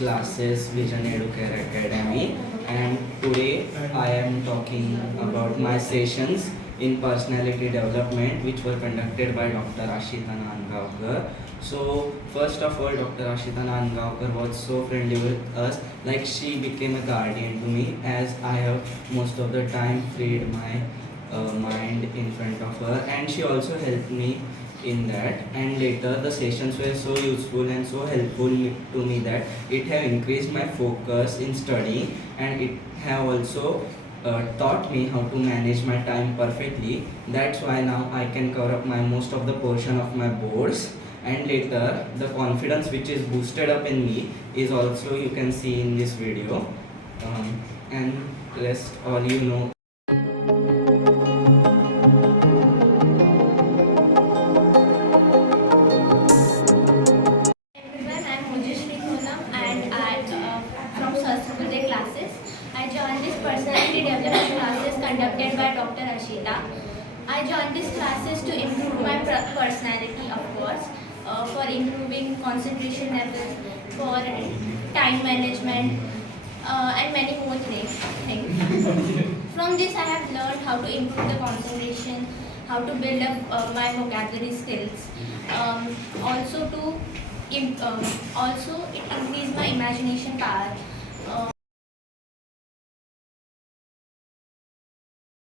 Classes Vision Educare Academy, and today I am talking about my sessions in personality development which were conducted by Dr. Ashita Nandgaonkar. So first of all, Dr. Ashita Nandgaonkar was so friendly with us, like she became a guardian to me as I have most of the time freed my mind in front of her, and she also helped me in that. And later the sessions were so useful and so helpful to me that it have increased my focus in studying, and it have also taught me how to manage my time perfectly. That's why now I can cover up my most of the portion of my boards, and later the confidence which is boosted up in me is also you can see in this video. And rest all you know. And from Sahasrabudhhe Classes. I joined this personality development classes conducted by Dr. Ashita. I joined these classes to improve my personality, of course, for improving concentration levels, for time management, and many more things. From this, I have learned how to improve the concentration, how to build up my vocabulary skills, also it increased my imagination power.